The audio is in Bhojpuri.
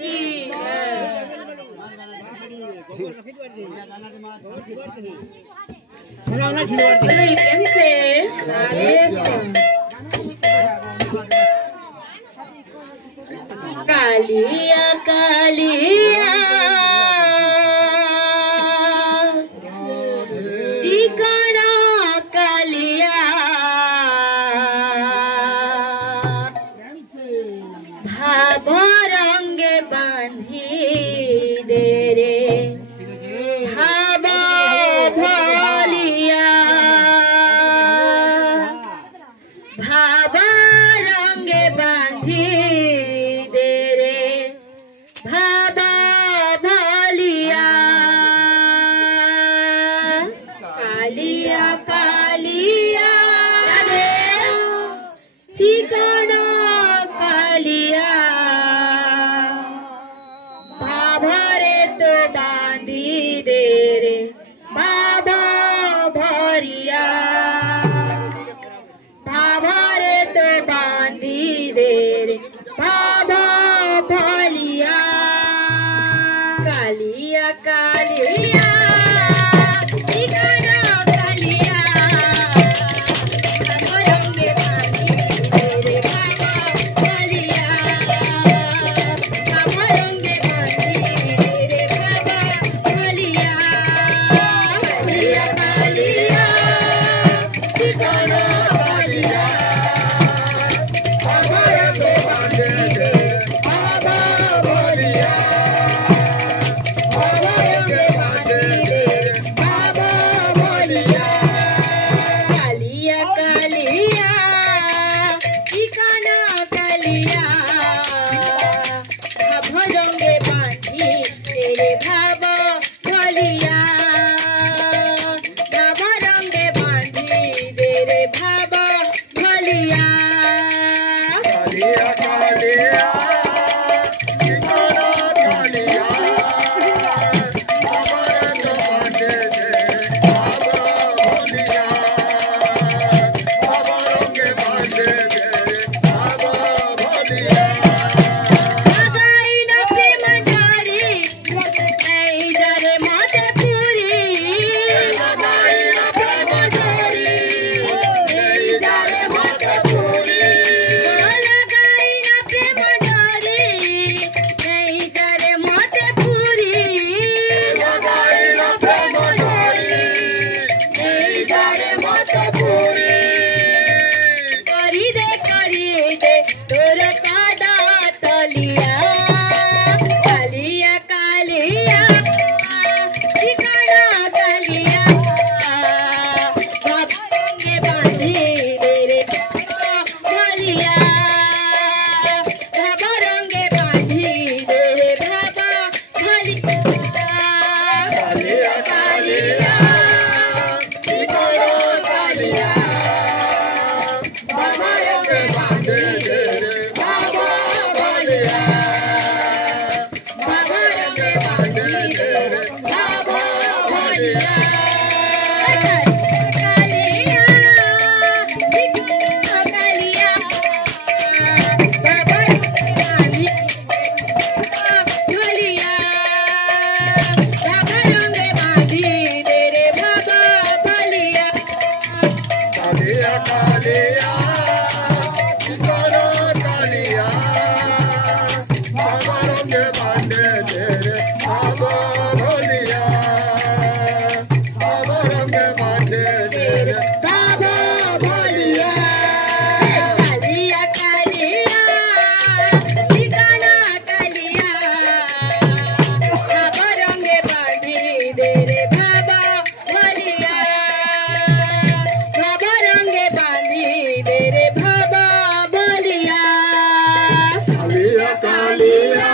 की प्रेम से कालिया कालिया चिकना कालिया भाव रंगे बांधी दे रे भाव भलिया भाव रंगे बांधी दे रे भाव भलिया कालिया कालिया चिकना कालिया भाभरे तो बांधी दे रे बाबा भरिया भाभरे तो बांधी दे रे बाबा भलिया कालिया कालिया चिकना कालिया रंगे बांधी दे रे बाबा भलिया रंगे बांधी दे रे बाबा भलिया कालिया कालिया चिकना कालिया रंगे बांधी दे रे बाबा भलिया रंगे बांधी दे रे बाबा भलिया कालिया कालिया चिकना कालिया भाव रंगे बांधी दे रे बाबा भलिया भाव रंगे बांधी दे रे बाबा भलिया कालिया कालिया चिकना कालिया अमरत बांधे दे बाबा भलिया अमरंगे बांधे दे बाबा भलिया लगाई न प्रेम डारी नहीं डरे माते पूरी लगाई न प्रेम डारी नहीं डरे माते पूरी लगाई न प्रेम डारी नहीं डरे माते पूरी लगाई न प्रेम डारी नहीं डरे माते पूरी करी दे तोर कादा तलिया कालिया कालिया चिकना कालिया भाव रंगे बांधी दे रे भलिया भाव रंगे बांधी दे रे बाबा भलिया कालिया कालिया चिकना कालिया बाबा रंगे बांधे दे रे बाबा भलिया बाबा रंगे बांधे दे रे बाबा भलिया कालिया चिकना कालिया बाबा रंगे भलिया बाबा रंगे बांधी दे रे बाबा भलिया कालिया कालिया चिकना कालिया बाबा रंगे बांधे दे रे बाबा भलिया बाबा रंगे बांधे दे रे बाबा भलिया कालिया कालिया चिकना कालिया बाबा रंगे बांधी दे रे बाबा भलिया बाबा रंगे बांधी दे रे बाबा भलिया कालिया कालिया